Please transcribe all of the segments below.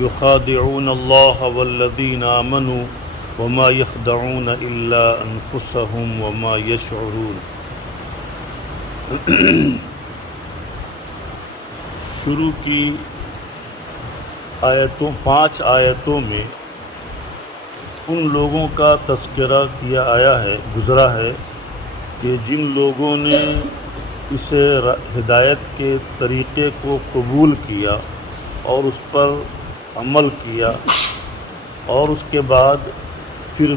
يخادعون الله والذين آمنوا وما يخدعون إلا أنفسهم وما يشعرون۔ شروع کی آیتوں 5 آیتوں میں ان لوگوں کا تذکرہ گزرا ہے کہ جن لوگوں نے اسے ہدایت کے طریقے کو قبول کیا اور اس پر عمل کیا، اور اس کے بعد پھر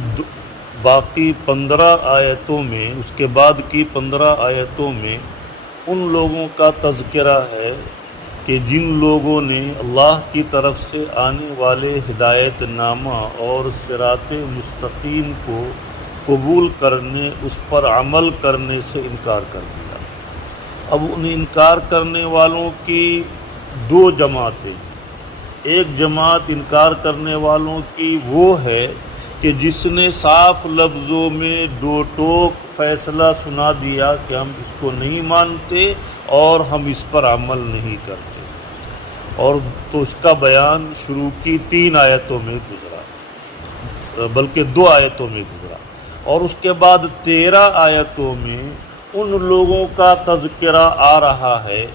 باقی 15 آیتوں میں اس کے بعد کی 15 آیتوں میں ان لوگوں کا تذکرہ ہے کہ جن لوگوں نے اللہ کی طرف سے آنے والے ہدایت نامہ اور صراط مستقیم کو قبول کرنے، اس پر عمل کرنے سے انکار کر دیا۔ اب ان انکار کرنے والوں کی 2 جماعتیں، ایک جماعت انکار کرنے والوں کی وہ ہے کہ جس نے صاف لفظوں میں 2 ٹوک فیصلہ سنا دیا کہ ہم اس کو نہیں مانتے اور ہم اس پر عمل نہیں کرتے، اور تو اس کا بیان شروع کی 3 آیتوں میں گزرا، بلکہ 2 آیتوں میں گزرا، اور اس کے بعد 13 آیتوں میں ان لوگوں کا تذکرہ آ رہا ہے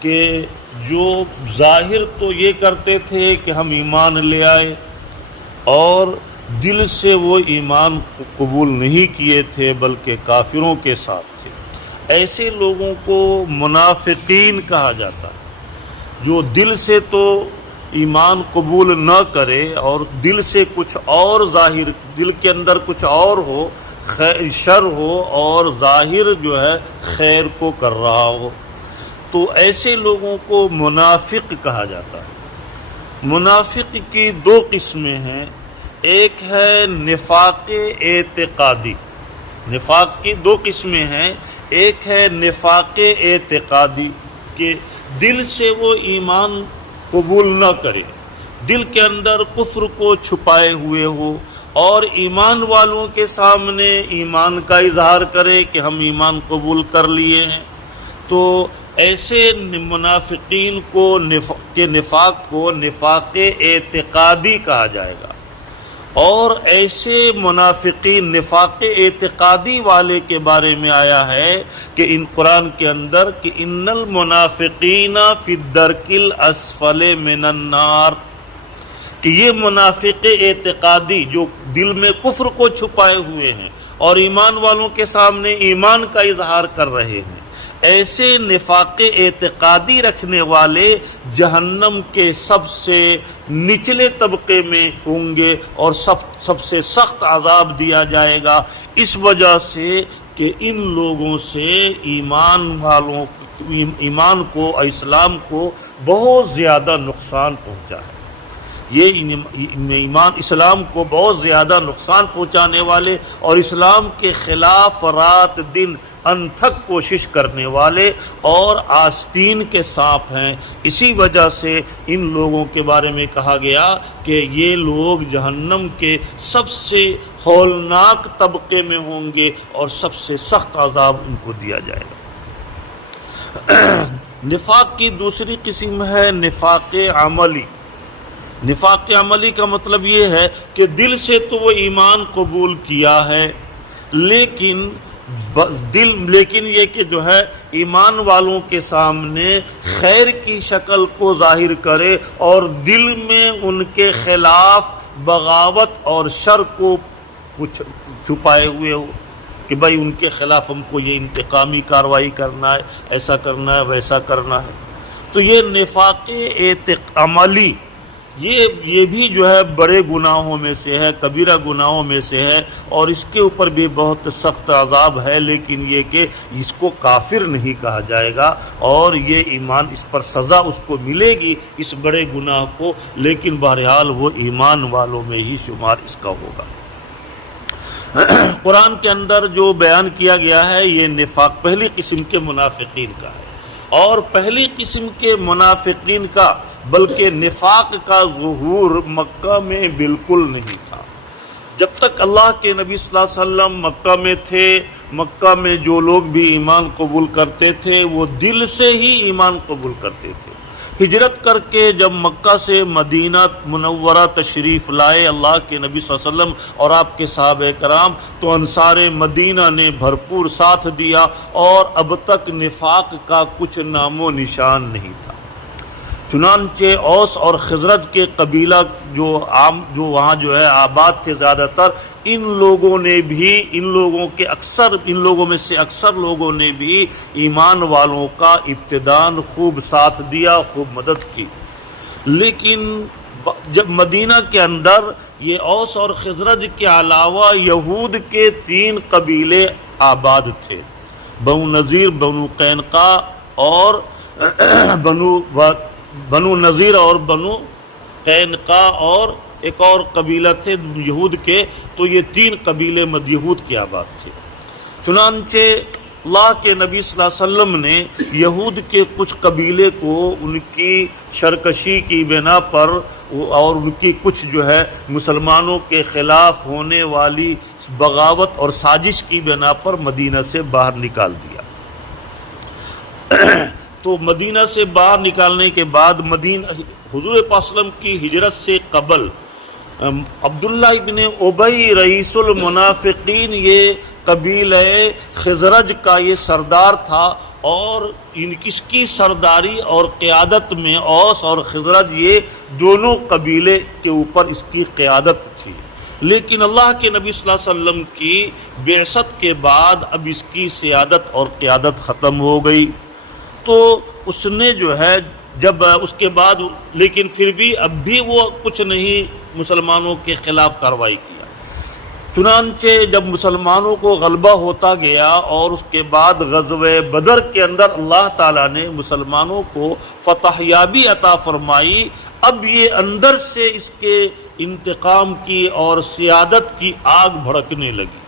کہ جو ظاہر تو یہ کرتے تھے کہ ہم ایمان لے آئے اور دل سے وہ ایمان قبول نہیں کیے تھے بلکہ کافروں کے ساتھ تھے۔ ایسے لوگوں کو منافقین کہا جاتا ہے، جو دل سے تو ایمان قبول نہ کرے اور دل سے کچھ اور ظاہر، دل کے اندر کچھ اور ہو، شر ہو، اور ظاہر جو ہے خیر کو کر رہا ہو، تو ایسے لوگوں کو منافق کہا جاتا ہے۔ منافق کی 2 قسمیں ہیں، ایک ہے نفاق اعتقادی۔ نفاق کی 2 قسمیں ہیں، ایک ہے نفاق اعتقادی کہ دل سے وہ ایمان قبول نہ کرے، دل کے اندر کفر کو چھپائے ہوئے ہو اور ایمان والوں کے سامنے ایمان کا اظہار کرے کہ ہم ایمان قبول کر لیے ہیں، تو ایسے منافقین کو نفاق کو نفاق اعتقادی کہا جائے گا۔ اور ایسے منافقین نفاق اعتقادی والے کے بارے میں آیا ہے کہ ان قرآن کے اندر کہ ان المنافقین فی الدرک الاسفل من النار، کہ یہ منافق اعتقادی جو دل میں کفر کو چھپائے ہوئے ہیں اور ایمان والوں کے سامنے ایمان کا اظہار کر رہے ہیں، ایسے نفاق اعتقادی رکھنے والے جہنم کے سب سے نچلے طبقے میں ہوں گے اور سب سے سخت عذاب دیا جائے گا، اس وجہ سے کہ ان لوگوں سے ایمان کو، اسلام کو بہت زیادہ نقصان پہنچا ہے۔ یہ اسلام کو بہت زیادہ نقصان پہنچانے والے اور اسلام کے خلاف رات دن انتھک کوشش کرنے والے اور آستین کے سانپ ہیں۔ اسی وجہ سے ان لوگوں کے بارے میں کہا گیا کہ یہ لوگ جہنم کے سب سے ہولناک طبقے میں ہوں گے اور سب سے سخت عذاب ان کو دیا جائے گا۔ نفاق کی دوسری قسم ہے نفاق عملی۔ نفاق عملی کا مطلب یہ ہے کہ دل سے تو وہ ایمان قبول کیا ہے، لیکن یہ کہ جو ہے ایمان والوں کے سامنے خیر کی شکل کو ظاہر کرے اور دل میں ان کے خلاف بغاوت اور شر کو چھپائے ہوئے ہو کہ بھائی ان کے خلاف ہم کو یہ انتقامی کارروائی کرنا ہے، ایسا کرنا ہے، ویسا کرنا ہے۔ تو یہ نفاق عملی یہ بھی جو ہے بڑے گناہوں میں سے ہے، کبیرہ گناہوں میں سے ہے، اور اس کے اوپر بھی بہت سخت عذاب ہے، لیکن یہ کہ اس کو کافر نہیں کہا جائے گا اور یہ ایمان، اس پر سزا اس کو ملے گی اس بڑے گناہ کو، لیکن بہرحال وہ ایمان والوں میں ہی شمار اس کا ہوگا۔ قرآن کے اندر جو بیان کیا گیا ہے یہ نفاق پہلی قسم کے منافقین کا ہے، اور پہلی قسم کے منافقین کا بلکہ نفاق کا ظہور مکہ میں بالکل نہیں تھا۔ جب تک اللہ کے نبی صلی اللہ علیہ وسلم مکہ میں تھے، مکہ میں جو لوگ بھی ایمان قبول کرتے تھے وہ دل سے ہی ایمان قبول کرتے تھے، ہجرت کر کے جب مکہ سے مدینہ منورہ تشریف لائے اللہ کے نبی صلی اللہ علیہ وسلم اور آپ کے صحابہ کرام، تو انصار مدینہ نے بھرپور ساتھ دیا اور اب تک نفاق کا کچھ نام و نشان نہیں تھا۔ چنانچہ اوس اور خزرج کے قبیلہ جو وہاں جو ہے آباد تھے زیادہ تر، ان لوگوں میں سے اکثر لوگوں نے بھی ایمان والوں کا ابتداً خوب ساتھ دیا، خوب مدد کی۔ لیکن جب مدینہ کے اندر یہ اوس اور خزرج کے علاوہ یہود کے 3 قبیلے آباد تھے، بنو نذیر، بنو قینقاع اور بنو نذیر اور بنو قینقاع، اور ایک اور قبیلہ تھے یہود کے، تو یہ 3 قبیلے یہود کے آباد تھے۔ چنانچہ اللہ کے نبی صلی اللہ علیہ وسلم نے یہود کے کچھ قبیلے کو ان کی سرکشی کی بنا پر اور ان کی کچھ جو ہے مسلمانوں کے خلاف ہونے والی بغاوت اور سازش کی بنا پر مدینہ سے باہر نکال دیا۔ تو مدینہ سے باہر نکالنے کے بعد حضور پاک صلی اللہ علیہ وسلم کی ہجرت سے قبل عبداللہ ابن ابی رئیس المنافقین یہ قبیلہ خزرج کا یہ سردار تھا، اور اس کی سرداری اور قیادت میں اوس اور خزرج یہ دونوں قبیلے کے اوپر اس کی قیادت تھی۔ لیکن اللہ کے نبی صلی اللہ علیہ وسلم کی بعثت کے بعد اب اس کی سیادت اور قیادت ختم ہو گئی، تو اس نے جو ہے جب اس کے بعد، لیکن پھر بھی اب بھی وہ کچھ نہیں مسلمانوں کے خلاف کارروائی کیا۔ چنانچہ جب مسلمانوں کو غلبہ ہوتا گیا اور اس کے بعد غزوہ بدر کے اندر اللہ تعالیٰ نے مسلمانوں کو فتح یابی عطا فرمائی، اب یہ اندر سے اس کے انتقام کی اور سیادت کی آگ بھڑکنے لگی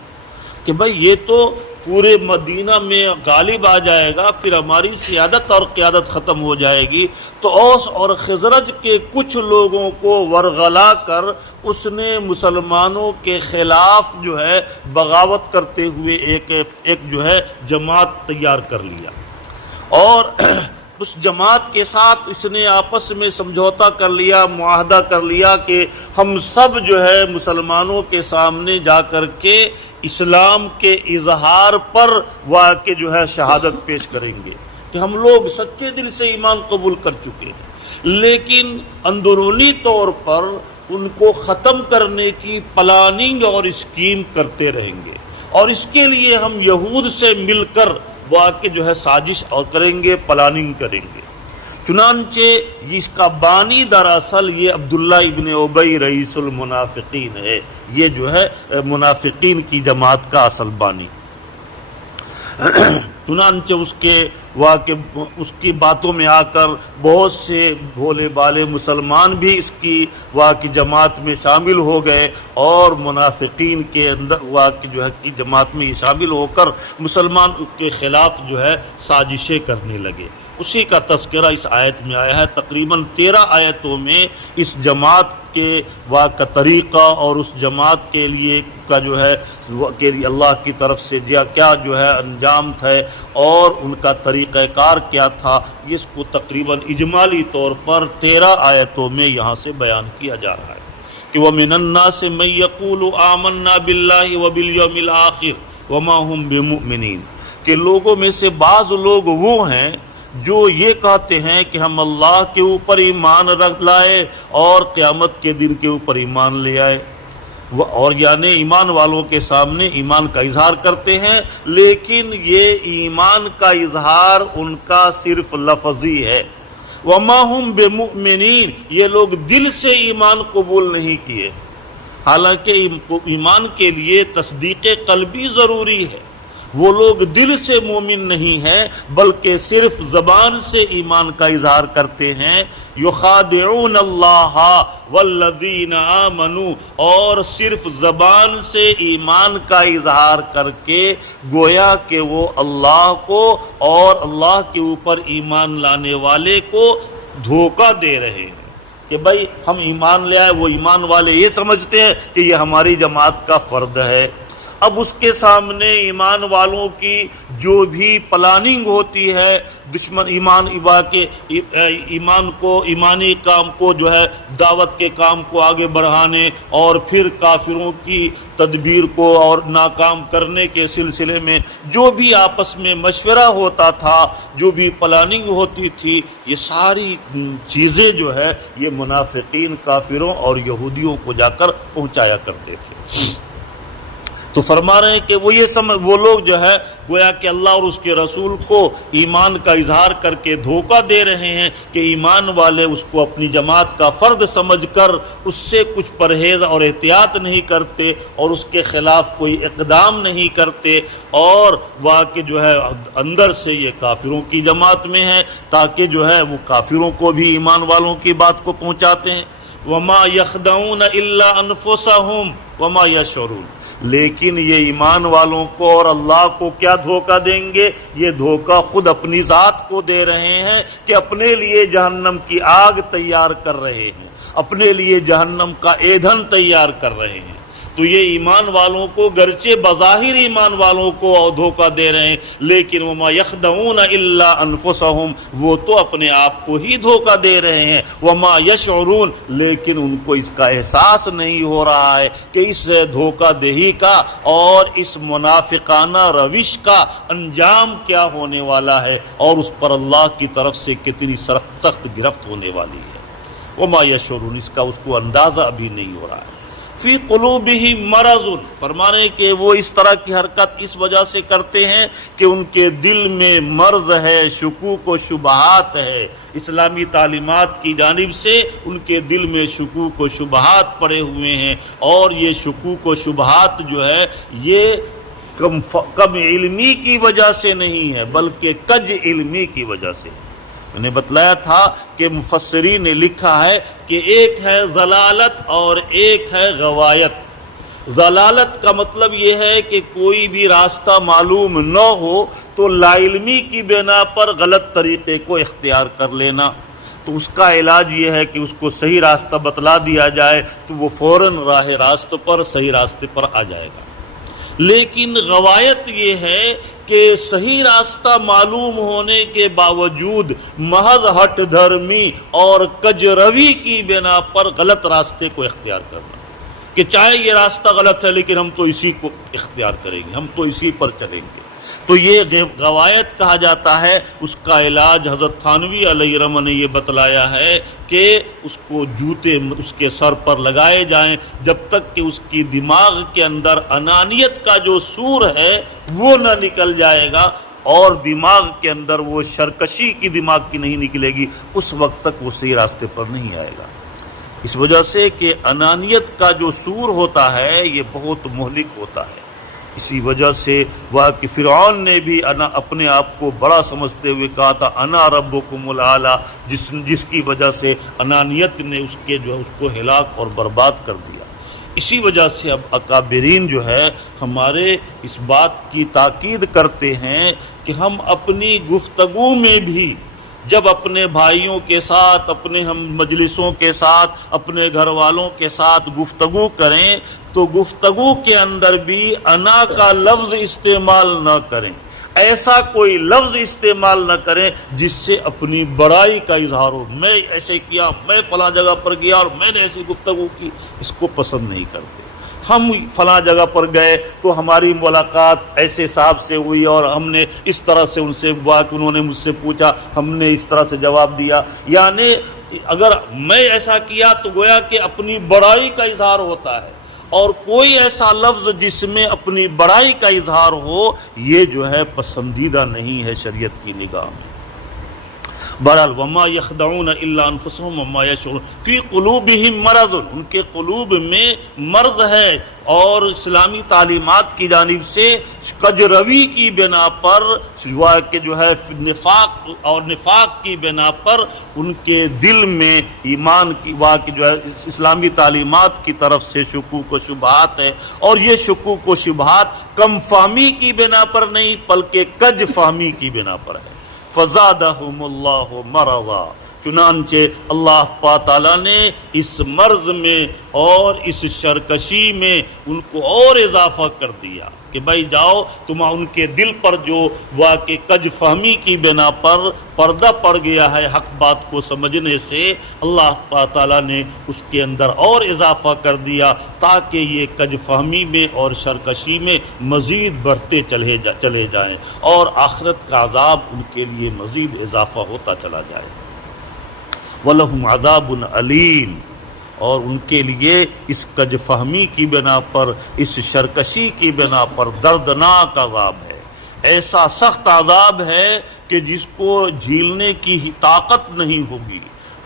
کہ بھئی یہ تو پورے مدینہ میں غالب آ جائے گا، پھر ہماری سیادت اور قیادت ختم ہو جائے گی۔ تو اوس اور خزرج کے کچھ لوگوں کو ورغلا کر اس نے مسلمانوں کے خلاف جو ہے بغاوت کرتے ہوئے ایک جو ہے جماعت تیار کر لیا، اور اس جماعت کے ساتھ اس نے آپس میں سمجھوتا کر لیا، معاہدہ کر لیا کہ ہم سب جو ہے مسلمانوں کے سامنے جا کر کے اسلام کے اظہار پر واقع جو ہے شہادت پیش کریں گے کہ ہم لوگ سچے دل سے ایمان قبول کر چکے ہیں، لیکن اندرونی طور پر ان کو ختم کرنے کی پلاننگ اور اسکیم کرتے رہیں گے، اور اس کے لیے ہم یہود سے مل کر واقع جو ہے سازش اور کریں گے، پلاننگ کریں گے۔ چنانچہ اس کا بانی دراصل یہ عبداللہ ابن ابی رئیس المنافقین ہے، یہ جو ہے منافقین کی جماعت کا اصل بانی۔ چنانچہ اس کی باتوں میں آ کر بہت سے بھولے بالے مسلمان بھی اس کی جماعت میں شامل ہو گئے، اور منافقین کے اندر جو ہے کی جماعت میں شامل ہو کر مسلمان کے خلاف جو ہے سازشیں کرنے لگے۔ اسی کا تذکرہ اس آیت میں آیا ہے۔ تقریباً 13 آیتوں میں اس جماعت کے کا طریقہ اور اس جماعت کے لیے کا جو ہے کہ اللہ کی طرف سے کیا جو ہے انجام تھے اور ان کا طریقہ کار کیا تھا، اس کو تقریباً اجمالی طور پر 13 آیتوں میں یہاں سے بیان کیا جا رہا ہے کہ وَمِنَ النَّاسِ مَن يَقُولُ آمَنَّا بِاللَّهِ وَبِالْيَوْمِ الْآخِرِ وَمَا هُمْ بِمُؤْمِنِينَ، کہ لوگوں میں سے بعض لوگ وہ ہیں جو یہ کہتے ہیں کہ ہم اللہ کے اوپر ایمان رکھ لائے اور قیامت کے دن کے اوپر ایمان لے آئے، اور یعنی ایمان والوں کے سامنے ایمان کا اظہار کرتے ہیں، لیکن یہ ایمان کا اظہار ان کا صرف لفظی ہے۔ وَمَا هُمْ بِمُؤْمِنِينَ، یہ لوگ دل سے ایمان قبول نہیں کیے، حالانکہ ایمان کے لیے تصدیق قلبی ضروری ہے۔ وہ لوگ دل سے مومن نہیں ہیں بلکہ صرف زبان سے ایمان کا اظہار کرتے ہیں۔ یخادعون اللہ والذین آمنوا، اور صرف زبان سے ایمان کا اظہار کر کے گویا کہ وہ اللہ کو اور اللہ کے اوپر ایمان لانے والے کو دھوکہ دے رہے ہیں کہ بھائی ہم ایمان لے آئے، وہ ایمان والے یہ سمجھتے ہیں کہ یہ ہماری جماعت کا فرد ہے۔ اب اس کے سامنے ایمان والوں کی جو بھی پلاننگ ہوتی ہے دشمن ایمان کو ایمانی کام کو جو ہے دعوت کے کام کو آگے بڑھانے اور پھر کافروں کی تدبیر کو اور ناکام کرنے کے سلسلے میں جو بھی آپس میں مشورہ ہوتا تھا، جو بھی پلاننگ ہوتی تھی، یہ ساری چیزیں جو ہے یہ منافقین کافروں اور یہودیوں کو جا کر پہنچایا کرتے تھے۔ تو فرما رہے ہیں کہ وہ لوگ جو ہے گویا کہ اللہ اور اس کے رسول کو ایمان کا اظہار کر کے دھوکہ دے رہے ہیں کہ ایمان والے اس کو اپنی جماعت کا فرد سمجھ کر اس سے کچھ پرہیز اور احتیاط نہیں کرتے اور اس کے خلاف کوئی اقدام نہیں کرتے، اور واقع جو ہے اندر سے یہ کافروں کی جماعت میں ہے تاکہ جو ہے وہ کافروں کو بھی ایمان والوں کی بات کو پہنچاتے ہیں۔ وَمَا يَخْدَعُونَ إِلَّا أَنفُسَهُمْ وَمَا يَشْعُرُونَ، لیکن یہ ایمان والوں کو اور اللہ کو کیا دھوکہ دیں گے؟ یہ دھوکہ خود اپنی ذات کو دے رہے ہیں کہ اپنے لیے جہنم کی آگ تیار کر رہے ہیں، اپنے لیے جہنم کا ایندھن تیار کر رہے ہیں۔ تو یہ ایمان والوں کو گرچہ بظاہر ایمان والوں کو دھوکہ دے رہے ہیں، لیکن وما یخدعون الا انفسهم، وہ تو اپنے آپ کو ہی دھوکہ دے رہے ہیں۔ وما یشعرون، لیکن ان کو اس کا احساس نہیں ہو رہا ہے کہ اس دھوکہ دہی کا اور اس منافقانہ روش کا انجام کیا ہونے والا ہے اور اس پر اللہ کی طرف سے کتنی سخت گرفت ہونے والی ہے۔ وما یشعرون، اس کا اس کو اندازہ ابھی نہیں ہو رہا ہے۔ فی قلوبہم مرض، فرمانے کہ وہ اس طرح کی حرکت اس وجہ سے کرتے ہیں کہ ان کے دل میں مرض ہے، شکوک و شبہات ہے، اسلامی تعلیمات کی جانب سے ان کے دل میں شکوک و شبہات پڑے ہوئے ہیں، اور یہ شکوک و شبہات جو ہے یہ کم علمی کی وجہ سے نہیں ہے بلکہ کج علمی کی وجہ سے۔ میں نے بتلایا تھا کہ مفسرین نے لکھا ہے کہ ایک ہے ضلالت اور ایک ہے غوایت۔ ضلالت کا مطلب یہ ہے کہ کوئی بھی راستہ معلوم نہ ہو تو لا علمی کی بنا پر غلط طریقے کو اختیار کر لینا، تو اس کا علاج یہ ہے کہ اس کو صحیح راستہ بتلا دیا جائے تو وہ فوراً راہ راست پر صحیح راستے پر آ جائے گا۔ لیکن غوایت یہ ہے کہ صحیح راستہ معلوم ہونے کے باوجود محض ہٹ دھرمی اور کجروی کی بنا پر غلط راستے کو اختیار کرنا، کہ چاہے یہ راستہ غلط ہے لیکن ہم تو اسی کو اختیار کریں گے، ہم تو اسی پر چلیں گے، تو یہ غوایت کہا جاتا ہے۔ اس کا علاج حضرت تھانوی علیہ رحمہ نے یہ بتلایا ہے کہ اس کو جوتے اس کے سر پر لگائے جائیں جب تک کہ اس کی دماغ کے اندر انانیت کا جو سور ہے وہ نہ نکل جائے گا، اور دماغ کے اندر وہ شرکشی کی دماغ کی نہیں نکلے گی، اس وقت تک وہ صحیح راستے پر نہیں آئے گا۔ اس وجہ سے کہ انانیت کا جو سور ہوتا ہے یہ بہت مہلک ہوتا ہے۔ اسی وجہ سے وہ کہ فرعون نے بھی اپنے آپ کو بڑا سمجھتے ہوئے کہا تھا انا ربکم الاعلی، جس کی وجہ سے انانیت نے اس کو ہلاک اور برباد کر دیا۔ اسی وجہ سے اب اکابرین جو ہے ہمارے اس بات کی تاکید کرتے ہیں کہ ہم اپنی گفتگو میں بھی جب اپنے بھائیوں کے ساتھ، اپنے ہم مجلسوں کے ساتھ، اپنے گھر والوں کے ساتھ گفتگو کریں تو گفتگو کے اندر بھی انا کا لفظ استعمال نہ کریں، ایسا کوئی لفظ استعمال نہ کریں جس سے اپنی بڑائی کا اظہار ہو، میں ایسے کیا، میں فلاں جگہ پر گیا اور میں نے ایسی گفتگو کی، اس کو پسند نہیں کرتے۔ ہم فلاں جگہ پر گئے تو ہماری ملاقات ایسے صاحب سے ہوئی اور ہم نے اس طرح سے ان سے بات، انہوں نے مجھ سے پوچھا، ہم نے اس طرح سے جواب دیا، یعنی اگر میں ایسا کیا تو گویا کہ اپنی بڑائی کا اظہار ہوتا ہے، اور کوئی ایسا لفظ جس میں اپنی بڑائی کا اظہار ہو یہ جو ہے پسندیدہ نہیں ہے شریعت کی نگاہ میں۔ بہرحال وما یخدعون الا انفسهم وما یشعرون فی قلوبہم مرض، ان کے قلوب میں مرض ہے، اور اسلامی تعلیمات کی جانب سے کجروی کی بنا پر کہ جو ہے نفاق کی بنا پر ان کے دل میں ایمان کی جو ہے اسلامی تعلیمات کی طرف سے شکوک و شبہات ہے، اور یہ شکوک و شبہات کم فہمی کی بنا پر نہیں بلکہ کج فہمی کی بنا پر ہے۔ فزادہم اللہ مرضا، چنانچہ اللہ تعالیٰ نے اس مرض میں اور اس سرکشی میں ان کو اور اضافہ کر دیا کہ بھائی جاؤ، تم ان کے دل پر جو واقع کج فہمی کی بنا پر پردہ پڑ گیا ہے حق بات کو سمجھنے سے، اللہ تعالیٰ نے اس کے اندر اور اضافہ کر دیا تاکہ یہ کج فہمی میں اور سرکشی میں مزید بڑھتے چلے جائیں اور آخرت کا عذاب ان کے لیے مزید اضافہ ہوتا چلا جائے۔ وَلَهُمْ عَذَابٌ عَلِيمٌ، اور ان کے لیے اس کج فہمی کی بنا پر، اس سرکشی کی بنا پر دردناک عذاب ہے، ایسا سخت عذاب ہے کہ جس کو جھیلنے کی ہی طاقت نہیں ہوگی،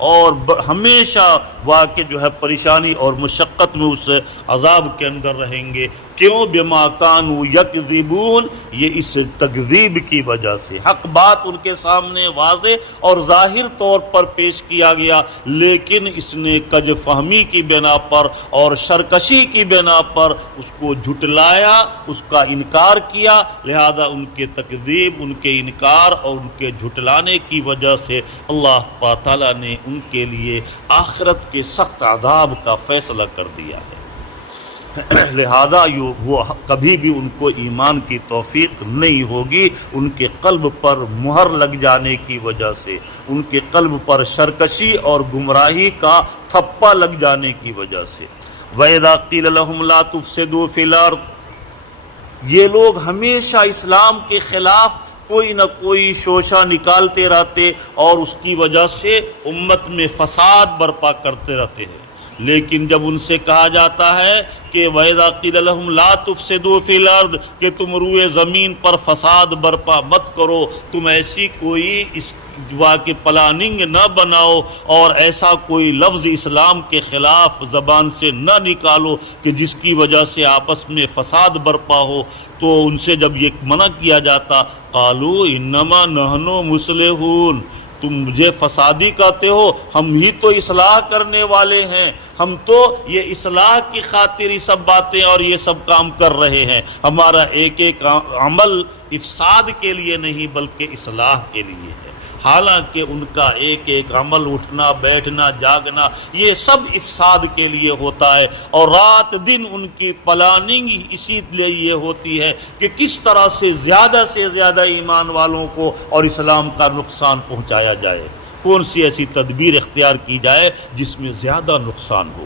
اور ہمیشہ واقع جو ہے پریشانی اور مشقت میں اس عذاب کے اندر رہیں گے۔ کیوں؟ بما کانوا یکذبون، یہ اس تکذیب کی وجہ سے حق بات ان کے سامنے واضح اور ظاہر طور پر پیش کیا گیا، لیکن اس نے کج فہمی کی بنا پر اور سرکشی کی بنا پر اس کو جھٹلایا، اس کا انکار کیا، لہذا ان کے تکذیب، ان کے انکار اور ان کے جھٹلانے کی وجہ سے اللہ تعالیٰ نے ان کے لیے آخرت کے سخت عذاب کا فیصلہ کر دیا ہے۔ لہذا وہ کبھی بھی ان کو ایمان کی توفیق نہیں ہوگی، ان کے قلب پر مہر لگ جانے کی وجہ سے، ان کے قلب پر سرکشی اور گمراہی کا تھپا لگ جانے کی وجہ سے۔ وَإِذَا قِيلَ لَهُمْ لَا تُفْسِدُوا فِي الْأَرْضِ، یہ لوگ ہمیشہ اسلام کے خلاف کوئی نہ کوئی شوشہ نکالتے رہتے اور اس کی وجہ سے امت میں فساد برپا کرتے رہتے ہیں، لیکن جب ان سے کہا جاتا ہے کہ وَإِذَا قِيلَ لَهُمْ لَا تُفْسِدُوا فِي الْأَرْضِ، کہ تم روئے زمین پر فساد برپا مت کرو، تم ایسی کوئی اس واقع پلاننگ نہ بناؤ اور ایسا کوئی لفظ اسلام کے خلاف زبان سے نہ نکالو کہ جس کی وجہ سے آپس میں فساد برپا ہو، تو ان سے جب یہ منع کیا جاتا، قالوا انما نحن مصلحون، تم مجھے فسادی کہتے ہو، ہم ہی تو اصلاح کرنے والے ہیں، ہم تو یہ اصلاح کی خاطر یہ سب باتیں اور یہ سب کام کر رہے ہیں، ہمارا ایک ایک عمل افساد کے لیے نہیں بلکہ اصلاح کے لیے ہے۔ حالانکہ ان کا ایک ایک عمل، اٹھنا بیٹھنا جاگنا، یہ سب افساد کے لیے ہوتا ہے، اور رات دن ان کی پلاننگ اسی لیے یہ ہوتی ہے کہ کس طرح سے زیادہ ایمان والوں کو اور اسلام کا نقصان پہنچایا جائے، کون سی ایسی تدبیر اختیار کی جائے جس میں زیادہ نقصان ہو۔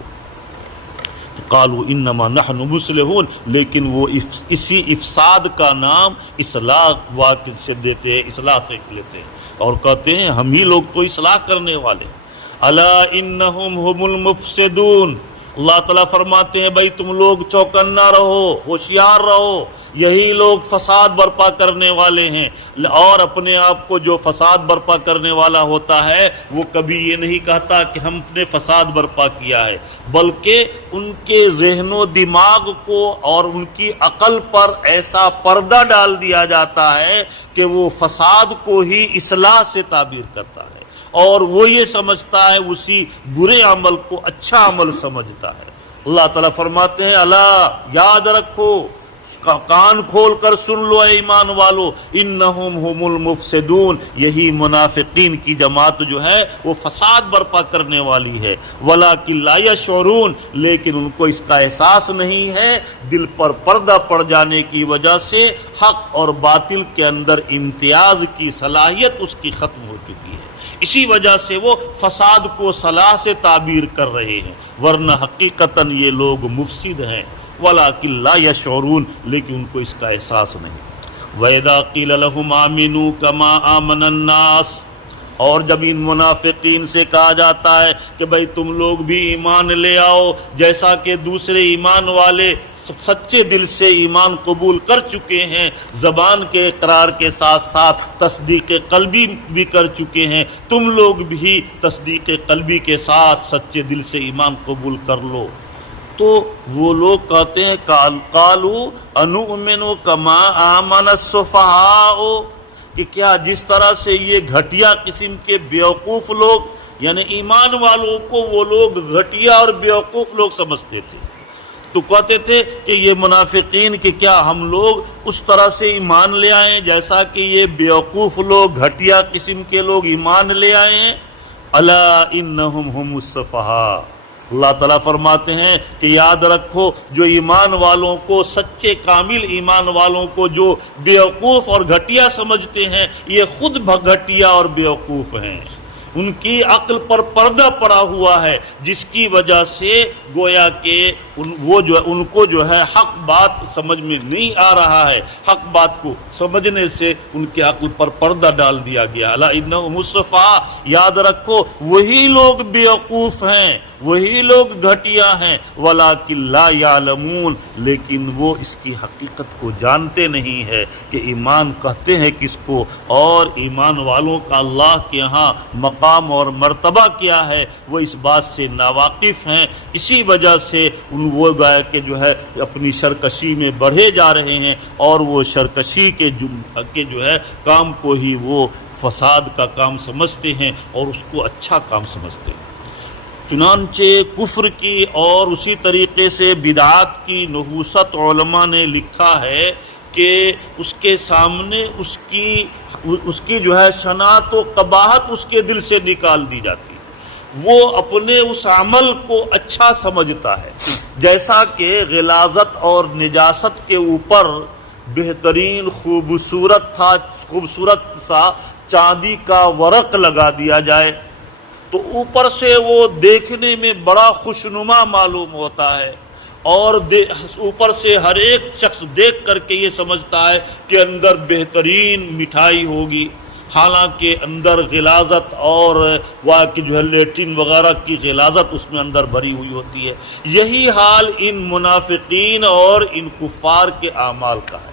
قالوا انما نحن مصلحون، لیکن وہ اسی افساد کا نام اصلاح واقع سے دیتے ہیں، اصلاح سے لیتے ہیں اور کہتے ہیں ہم ہی لوگ تو اصلاح کرنے والے۔ الا انہم هم المفسدون، اللہ تعالیٰ فرماتے ہیں بھائی تم لوگ چوکنا رہو، ہوشیار رہو، یہی لوگ فساد برپا کرنے والے ہیں، اور اپنے آپ کو جو فساد برپا کرنے والا ہوتا ہے وہ کبھی یہ نہیں کہتا کہ ہم نے فساد برپا کیا ہے، بلکہ ان کے ذہن و دماغ کو اور ان کی عقل پر ایسا پردہ ڈال دیا جاتا ہے کہ وہ فساد کو ہی اصلاح سے تعبیر کرتا ہے، اور وہ یہ سمجھتا ہے اسی برے عمل کو اچھا عمل سمجھتا ہے۔ اللہ تعالیٰ فرماتے ہیں الا، یاد رکھو، کان کھول کر سن لو اے ایمان والو، انہم هم المفسدون، یہی منافقین کی جماعت جو ہے وہ فساد برپا کرنے والی ہے، ولکن لا یشعرون، لیکن ان کو اس کا احساس نہیں ہے، دل پر پردہ پڑ جانے کی وجہ سے حق اور باطل کے اندر امتیاز کی صلاحیت اس کی ختم ہو چکی ہے، اسی وجہ سے وہ فساد کو صلاح سے تعبیر کر رہے ہیں، ورنہ حقیقتاً یہ لوگ مفسد ہیں، وَلَكِنْ لَا يَشْعُرُونَ، لیکن ان کو اس کا احساس نہیں۔ وَإِذَا قِيلَ لَهُمْ آمِنُوا كَمَا آمَنَ النَّاسِ، اور جب ان منافقین سے کہا جاتا ہے کہ بھئی تم لوگ بھی ایمان لے آؤ جیسا کہ دوسرے ایمان والے سچے دل سے ایمان قبول کر چکے ہیں، زبان کے اقرار کے ساتھ ساتھ تصدیق قلبی بھی کر چکے ہیں، تم لوگ بھی تصدیق قلبی کے ساتھ سچے دل سے ایمان قبول کر لو، تو وہ لوگ کہتے ہیں قالوا انؤمن کما آمن السفہاء، کہ کیا جس طرح سے یہ گھٹیا قسم کے بیوقوف لوگ، یعنی ایمان والوں کو وہ لوگ گھٹیا اور بیوقوف لوگ سمجھتے تھے، تو کہتے تھے کہ یہ منافقین کہ کیا ہم لوگ اس طرح سے ایمان لے آئے ہیں جیسا کہ یہ بیوقوف لوگ، گھٹیا قسم کے لوگ ایمان لے آئے ہیں۔ الا انہم هم السفہاء۔ اللہ تعالیٰ فرماتے ہیں کہ یاد رکھو جو ایمان والوں کو، سچے کامل ایمان والوں کو جو بیوقوف اور گھٹیا سمجھتے ہیں، یہ خود گھٹیا اور بیوقوف ہیں۔ ان کی عقل پر پردہ پڑا ہوا ہے، جس کی وجہ سے گویا کہ ان کو جو ہے حق بات سمجھ میں نہیں آ رہا ہے۔ حق بات کو سمجھنے سے ان کی عقل پر پردہ ڈال دیا گیا۔ الا انہم السفہاء، یاد رکھو وہی لوگ بیوقوف ہیں، وہی لوگ گھٹیا ہیں، ولکن لا یعلمون، لیکن وہ اس کی حقیقت کو جانتے نہیں ہے کہ ایمان کہتے ہیں کس کو، اور ایمان والوں کا اللہ کے ہاں مقام اور مرتبہ کیا ہے وہ اس بات سے ناواقف ہیں۔ اسی وجہ سے وہ گایا کہ جو ہے اپنی سرکشی میں بڑھے جا رہے ہیں، اور وہ سرکشی کے جو ہے کام کو ہی وہ فساد کا کام سمجھتے ہیں اور اس کو اچھا کام سمجھتے ہیں۔ چنانچہ کفر کی اور اسی طریقے سے بدعات کی نحوست علماء نے لکھا ہے کہ اس کے سامنے اس کی جو ہے شناعت و قباحت اس کے دل سے نکال دی جاتی ہے۔ وہ اپنے اس عمل کو اچھا سمجھتا ہے، جیسا کہ غلاظت اور نجاست کے اوپر بہترین خوبصورت سا چاندی کا ورق لگا دیا جائے تو اوپر سے وہ دیکھنے میں بڑا خوشنما معلوم ہوتا ہے، اور اوپر سے ہر ایک شخص دیکھ کر کے یہ سمجھتا ہے کہ اندر بہترین مٹھائی ہوگی، حالانکہ اندر غلاظت اور وہ کہ جو ہے لیٹرین وغیرہ کی غلاظت اس میں اندر بھری ہوئی ہوتی ہے۔ یہی حال ان منافقین اور ان کفار کے اعمال کا ہے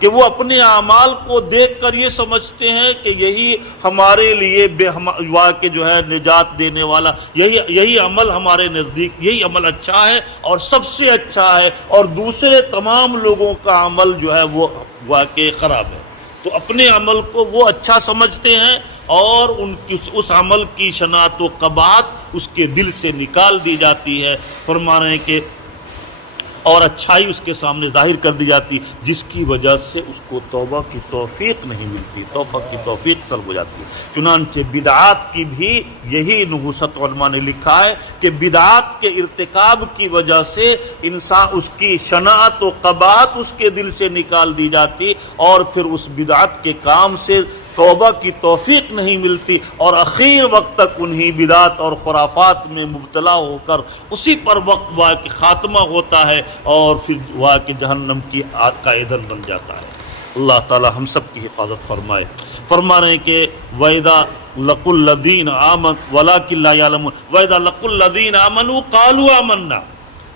کہ وہ اپنے اعمال کو دیکھ کر یہ سمجھتے ہیں کہ یہی ہمارے لیے کہ جو ہے نجات دینے والا، یہی عمل ہمارے نزدیک یہی عمل اچھا ہے اور سب سے اچھا ہے، اور دوسرے تمام لوگوں کا عمل جو ہے وہ واقعی خراب ہے۔ تو اپنے عمل کو وہ اچھا سمجھتے ہیں اور اس عمل کی شناعت و قباحت اس کے دل سے نکال دی جاتی ہے۔ فرما رہے ہیں کہ اور اچھائی اس کے سامنے ظاہر کر دی جاتی، جس کی وجہ سے اس کو توبہ کی توفیق نہیں ملتی، توبہ کی توفیق سلب ہو جاتی ہے۔ چنانچہ بدعات کی بھی یہی نحوست علماء نے لکھا ہے کہ بدعات کے ارتکاب کی وجہ سے انسان اس کی شناعت و قباحت اس کے دل سے نکال دی جاتی، اور پھر اس بدعت کے کام سے توبہ کی توفیق نہیں ملتی، اور اخیر وقت تک انہی بدعات اور خرافات میں مبتلا ہو کر اسی پر وقت وہ کہ خاتمہ ہوتا ہے، اور پھر وہ کہ جہنم کی آگ کا ایندھن بن جاتا ہے۔ اللہ تعالی ہم سب کی حفاظت فرمائے۔ فرما رہے ہیں کہ وَإِذَا لَقُوا الَّذِينَ آمَنُوا وَلَٰكِن لَّا يَعْلَمُونَ وَإِذَا لَقُوا الَّذِينَ آمَنُوا قَالُوا آمَنَّا،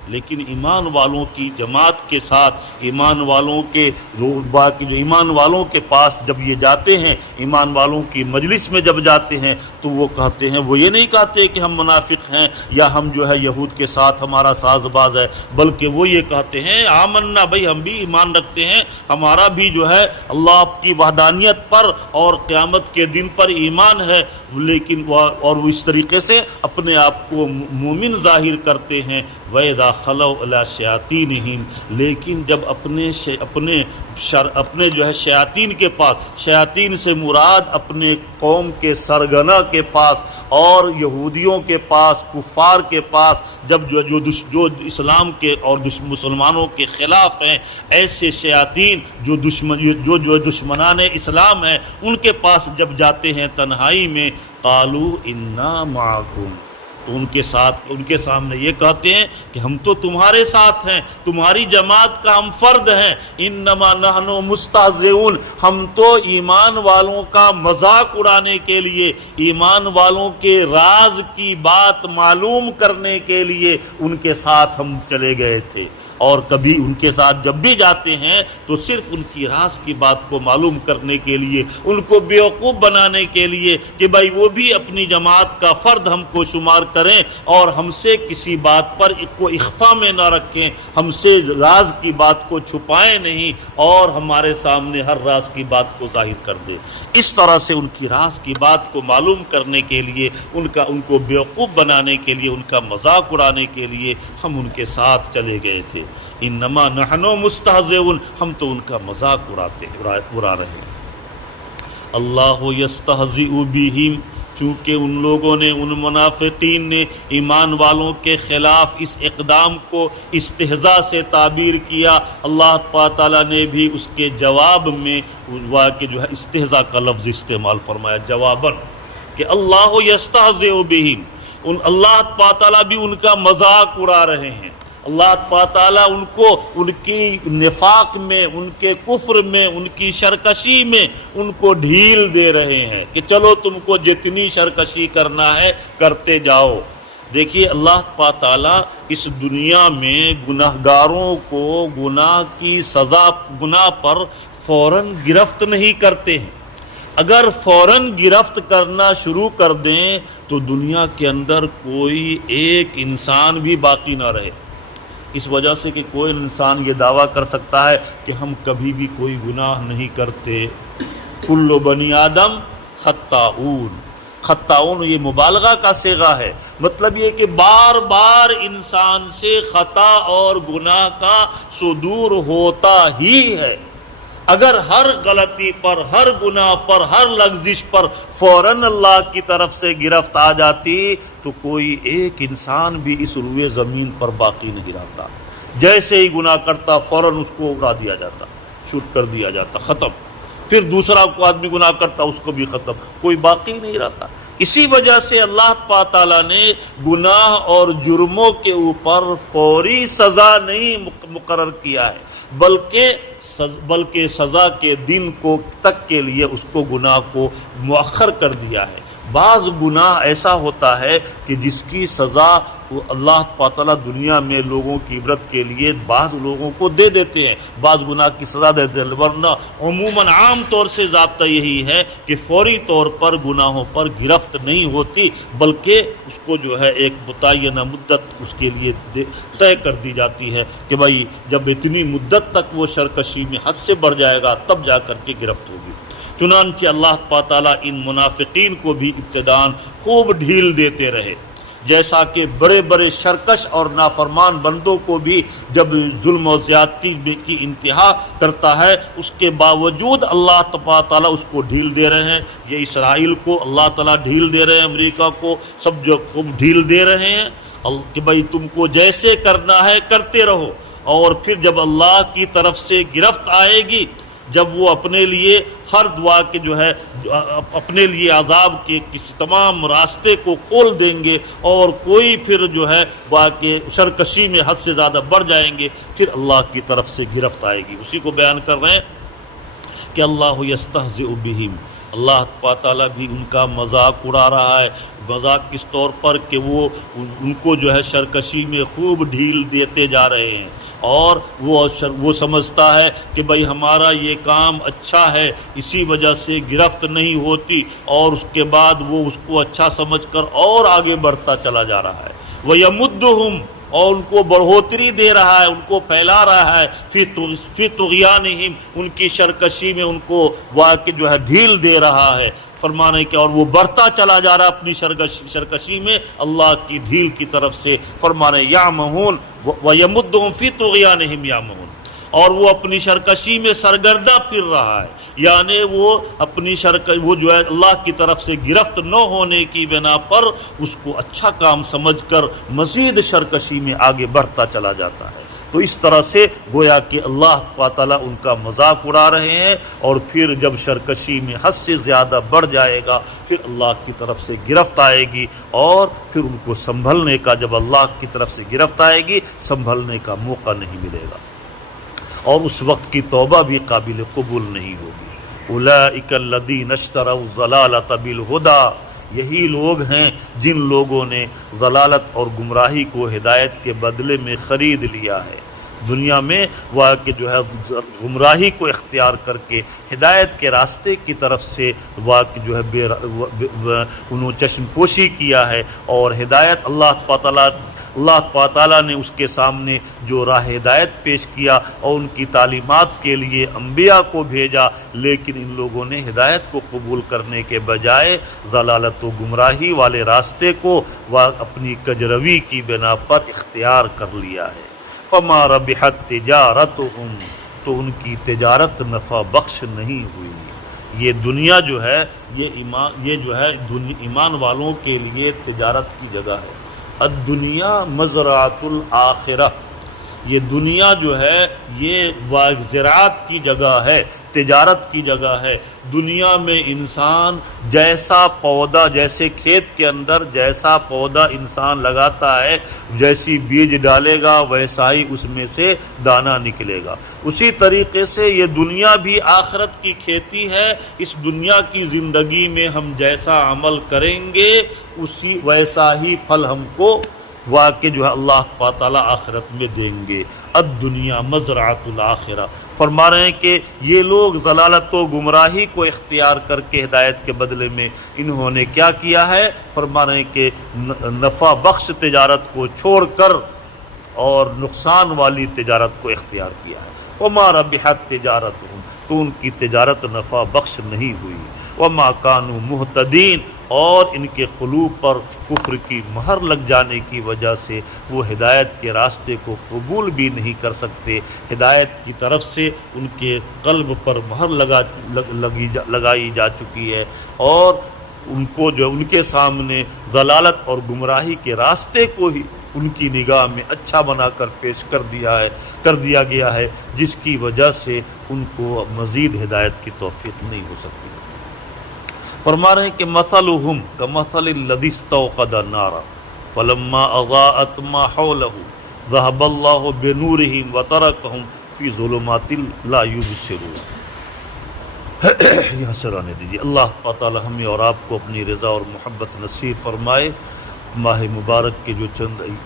لیکن ایمان والوں کی جماعت کے ساتھ، ایمان والوں کے جو ایمان والوں کے پاس جب یہ جاتے ہیں، ایمان والوں کی مجلس میں جب جاتے ہیں تو وہ کہتے ہیں، وہ یہ نہیں کہتے کہ ہم منافق ہیں یا ہم جو ہے یہود کے ساتھ ہمارا ساز باز ہے، بلکہ وہ یہ کہتے ہیں آمنا، بھائی ہم بھی ایمان رکھتے ہیں، ہمارا بھی جو ہے اللہ کی وحدانیت پر اور قیامت کے دن پر ایمان ہے، لیکن اور وہ اس طریقے سے اپنے آپ کو مومن ظاہر کرتے ہیں۔ وَإِذَا خَلَوْا إِلَىٰ شَيَاطِینِهِمْ، لیکن جب اپنے جو ہے شیاطین کے پاس، شیاطین سے مراد اپنے قوم کے سرگنا کے پاس اور یہودیوں کے پاس، کفار کے پاس، جب جو اسلام کے اور مسلمانوں کے خلاف ہیں، ایسے شیاطین جو دشمنان اسلام ہیں، ان کے پاس جب جاتے ہیں تنہائی میں، قالوا انا معکم، تو ان کے سامنے یہ کہتے ہیں کہ ہم تو تمہارے ساتھ ہیں، تمہاری جماعت کا ہم فرد ہیں، انما نحن مستہزئون، ہم تو ایمان والوں کا مذاق اڑانے کے لیے، ایمان والوں کے راز کی بات معلوم کرنے کے لیے ان کے ساتھ ہم چلے گئے تھے، اور کبھی ان کے ساتھ جب بھی جاتے ہیں تو صرف ان کی راز کی بات کو معلوم کرنے کے لیے، ان کو بیوقوف بنانے کے لیے کہ بھائی وہ بھی اپنی جماعت کا فرد ہم کو شمار کریں اور ہم سے کسی بات پر کو اخفا میں نہ رکھیں، ہم سے راز کی بات کو چھپائیں نہیں اور ہمارے سامنے ہر راز کی بات کو ظاہر کر دیں۔ اس طرح سے ان کی راز کی بات کو معلوم کرنے کے لیے، ان کو بیوقوف بنانے کے لیے، ان کا مذاق اڑانے کے لیے ہم ان کے ساتھ چلے گئے تھے۔ انما نحن مستہزئون، ہم تو ان کا مذاق اڑا رہے ہیں۔ اللہ یستہزئ بہم، چونکہ ان لوگوں نے، ان منافقین نے ایمان والوں کے خلاف اس اقدام کو استہزاء سے تعبیر کیا، اللہ تعالیٰ نے بھی اس کے جواب میں کہ جو ہے استہزاء کا لفظ استعمال فرمایا جواباً، کہ اللہ یستہزئ بہم، اللہ تعالیٰ بھی ان کا مذاق اڑا رہے ہیں، اللہ تعالیٰ ان کو ان کی نفاق میں، ان کے کفر میں، ان کی شرکشی میں ان کو ڈھیل دے رہے ہیں کہ چلو تم کو جتنی شرکشی کرنا ہے کرتے جاؤ۔ دیکھیے اللہ تعالیٰ اس دنیا میں گناہگاروں کو گناہ کی سزا، گناہ پر فوراً گرفت نہیں کرتے ہیں۔ اگر فوراً گرفت کرنا شروع کر دیں تو دنیا کے اندر کوئی ایک انسان بھی باقی نہ رہے، اس وجہ سے کہ کوئی انسان یہ دعویٰ کر سکتا ہے کہ ہم کبھی بھی کوئی گناہ نہیں کرتے۔ کل بنی آدم خطاؤن، خطاؤن یہ مبالغہ کا صیغہ ہے، مطلب یہ کہ بار بار انسان سے خطا اور گناہ کا صدور ہوتا ہی ہے۔ اگر ہر غلطی پر، ہر گناہ پر، ہر لغزش پر فوراً اللہ کی طرف سے گرفت آ جاتی تو کوئی ایک انسان بھی اس روئے زمین پر باقی نہیں رہتا۔ جیسے ہی گناہ کرتا فوراً اس کو اڑا دیا جاتا، شوٹ کر دیا جاتا، ختم۔ پھر دوسرا کو آدمی گناہ کرتا اس کو بھی ختم، کوئی باقی نہیں رہتا۔ اسی وجہ سے اللہ تعالیٰ نے گناہ اور جرموں کے اوپر فوری سزا نہیں مقرر کیا ہے، بلکہ سزا کے دن کو تک کے لیے اس کو گناہ کو مؤخر کر دیا ہے۔ بعض گناہ ایسا ہوتا ہے کہ جس کی سزا اللہ تعالیٰ دنیا میں لوگوں کی عبرت کے لیے بعض لوگوں کو دے دیتے ہیں، بعض گناہ کی سزا دیتے ہیں، ورنہ عموماً عام طور سے ضابطہ یہی ہے کہ فوری طور پر گناہوں پر گرفت نہیں ہوتی، بلکہ اس کو جو ہے ایک متعینہ مدت اس کے لیے طے کر دی جاتی ہے کہ بھائی جب اتنی مدت تک وہ شرکشی میں حد سے بڑھ جائے گا تب جا کر کے گرفت ہوگی۔ چنانچہ اللہ تعالیٰ ان منافقین کو بھی ابتداءً خوب ڈھیل دیتے رہے، جیسا کہ بڑے بڑے شرکش اور نافرمان بندوں کو بھی جب ظلم و زیادتی کی انتہا کرتا ہے اس کے باوجود اللہ تعالیٰ اس کو ڈھیل دے رہے ہیں۔ یہ اسرائیل کو اللہ تعالیٰ ڈھیل دے رہے ہیں، امریکہ کو سب جو خوب ڈھیل دے رہے ہیں کہ بھائی تم کو جیسے کرنا ہے کرتے رہو، اور پھر جب اللہ کی طرف سے گرفت آئے گی، جب وہ اپنے لیے ہر دعا کے جو ہے اپنے لیے عذاب کے کسی تمام راستے کو کھول دیں گے اور کوئی پھر جو ہے واقع شرکشی میں حد سے زیادہ بڑھ جائیں گے، پھر اللہ کی طرف سے گرفت آئے گی۔ اسی کو بیان کر رہے ہیں کہ اللہ یستہزئ بہم، اللہ تعالیٰ بھی ان کا مذاق اڑا رہا ہے۔ مذاق کس طور پر کہ وہ ان کو جو ہے شرکشی میں خوب ڈھیل دیتے جا رہے ہیں، اور وہ سمجھتا ہے کہ بھئی ہمارا یہ کام اچھا ہے اسی وجہ سے گرفت نہیں ہوتی، اور اس کے بعد وہ اس کو اچھا سمجھ کر اور آگے بڑھتا چلا جا رہا ہے۔ وَيَمُدُّهُمْ، اور ان کو بڑھوتری دے رہا ہے، ان کو پھیلا رہا ہے، فی طغیانہم، ان کی شرکشی میں ان کو واقع جو ہے ڈھیل دے رہا ہے، فرمانے کہ اور وہ بڑھتا چلا جا رہا ہے اپنی شرکشی میں اللہ کی ڈھیل کی طرف سے، فرمانے یعمہون وَيَمُدُّهُمْ فِي طُغْيَانِهِمْ يَعْمَهُونَ، اور وہ اپنی شرکشی میں سرگردہ پھر رہا ہے، یعنی وہ اپنی وہ جو ہے اللہ کی طرف سے گرفت نہ ہونے کی بنا پر اس کو اچھا کام سمجھ کر مزید شرکشی میں آگے بڑھتا چلا جاتا ہے۔ تو اس طرح سے گویا کہ اللہ تعالیٰ ان کا مذاق اڑا رہے ہیں، اور پھر جب شرکشی میں حد سے زیادہ بڑھ جائے گا پھر اللہ کی طرف سے گرفت آئے گی، اور پھر ان کو سنبھلنے کا، جب اللہ کی طرف سے گرفت آئے گی سنبھلنے کا موقع نہیں ملے گا، اور اس وقت کی توبہ بھی قابل قبول نہیں ہوگی۔ اولئک الذین اشتروا الضلالۃ بالہدی، یہی لوگ ہیں جن لوگوں نے ضلالت اور گمراہی کو ہدایت کے بدلے میں خرید لیا ہے۔ دنیا میں وہ کہ جو ہے گمراہی کو اختیار کر کے ہدایت کے راستے کی طرف سے وہ جو ہے انہوں چشم پوشی کیا ہے، اور ہدایت اللہ تعالیٰ نے اس کے سامنے جو راہ ہدایت پیش کیا اور ان کی تعلیمات کے لیے انبیاء کو بھیجا، لیکن ان لوگوں نے ہدایت کو قبول کرنے کے بجائے ضلالت و گمراہی والے راستے کو اپنی کجروی کی بنا پر اختیار کر لیا ہے۔ فما ربحت تجارتہم، تو ان کی تجارت نفع بخش نہیں ہوئی، یہ دنیا جو ہے یہ جو ہے ایمان والوں کے لیے تجارت کی جگہ ہے۔ الدنیا مزرعۃ الآخرہ، یہ دنیا جو ہے یہ زراعت کی جگہ ہے، تجارت کی جگہ ہے۔ دنیا میں انسان جیسا پودا، جیسے کھیت کے اندر جیسا پودا انسان لگاتا ہے، جیسی بیج ڈالے گا ویسا ہی اس میں سے دانہ نکلے گا۔ اسی طریقے سے یہ دنیا بھی آخرت کی کھیتی ہے۔ اس دنیا کی زندگی میں ہم جیسا عمل کریں گے ویسا ہی پھل ہم کو واقع جو ہے اللہ تعالیٰ آخرت میں دیں گے۔ الدنیا مزرعۃ الآخرہ، فرما رہے ہیں کہ یہ لوگ ضلالت و گمراہی کو اختیار کر کے ہدایت کے بدلے میں انہوں نے کیا کیا ہے؟ فرما رہے ہیں کہ نفع بخش تجارت کو چھوڑ کر اور نقصان والی تجارت کو اختیار کیا ہے۔ فما ربحت تجارتہم، تو ان کی تجارت نفع بخش نہیں ہوئی۔ وما کانوا مہتدین، اور ان کے قلوب پر کفر کی مہر لگ جانے کی وجہ سے وہ ہدایت کے راستے کو قبول بھی نہیں کر سکتے۔ ہدایت کی طرف سے ان کے قلب پر مہر لگائی جا چکی ہے، اور ان کو جو ان کے سامنے ضلالت اور گمراہی کے راستے کو ہی ان کی نگاہ میں اچھا بنا کر پیش کر دیا گیا ہے، جس کی وجہ سے ان کو مزید ہدایت کی توفیق نہیں ہو سکتی۔ فرما رہے ہیں کہ مثلہم کمثل الذی استوقد نارا فلما اضاءت ما حولہ ذهب اللہ بنورہم وترکہم فی ظلمات لا یبصرون۔ یہاں سے رہنے دیجیے۔ اللہ تعالی ہمیں اور آپ کو اپنی رضا اور محبت نصیب فرمائے۔ ماہ مبارک کے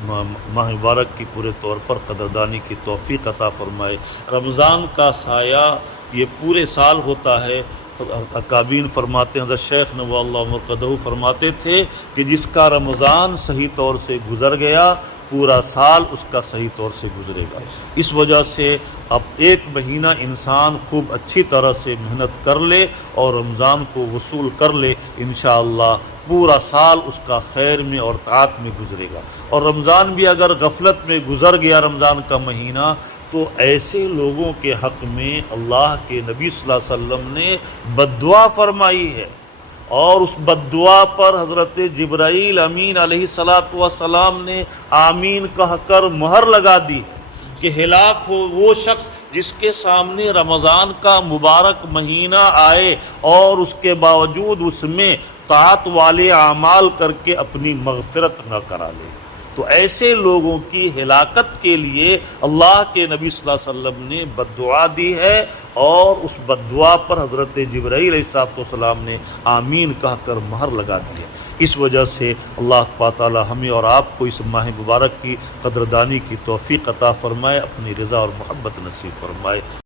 ماہ مبارک کی پورے طور پر قدردانی کی توفیق عطا فرمائے۔ رمضان کا سایہ یہ پورے سال ہوتا ہے۔ اکابین فرماتے ہیں، حضرت شیخ نور اللہ مرقدہ فرماتے تھے کہ جس کا رمضان صحیح طور سے گزر گیا پورا سال اس کا صحیح طور سے گزرے گا۔ اس وجہ سے اب ایک مہینہ انسان خوب اچھی طرح سے محنت کر لے اور رمضان کو وصول کر لے، انشاءاللہ پورا سال اس کا خیر میں اور طاعت میں گزرے گا۔ اور رمضان بھی اگر غفلت میں گزر گیا رمضان کا مہینہ، تو ایسے لوگوں کے حق میں اللہ کے نبی صلی اللہ علیہ وسلم نے بد دعا فرمائی ہے، اور اس بد دعا پر حضرت جبرائیل امین علیہ السلام نے آمین کہہ کر مہر لگا دی ہے کہ ہلاک ہو وہ شخص جس کے سامنے رمضان کا مبارک مہینہ آئے اور اس کے باوجود اس میں طاعت والے اعمال کر کے اپنی مغفرت نہ کرا لے۔ تو ایسے لوگوں کی ہلاکت کے لیے اللہ کے نبی صلی اللہ علیہ وسلم نے بد دعا دی ہے، اور اس بد دعا پر حضرت جبرائیل علیہ السلام نے آمین کہہ کر مہر لگا دی ہے۔ اس وجہ سے اللہ تعالی ہمیں اور آپ کو اس ماہ مبارک کی قدردانی کی توفیق عطا فرمائے، اپنی رضا اور محبت نصیب فرمائے۔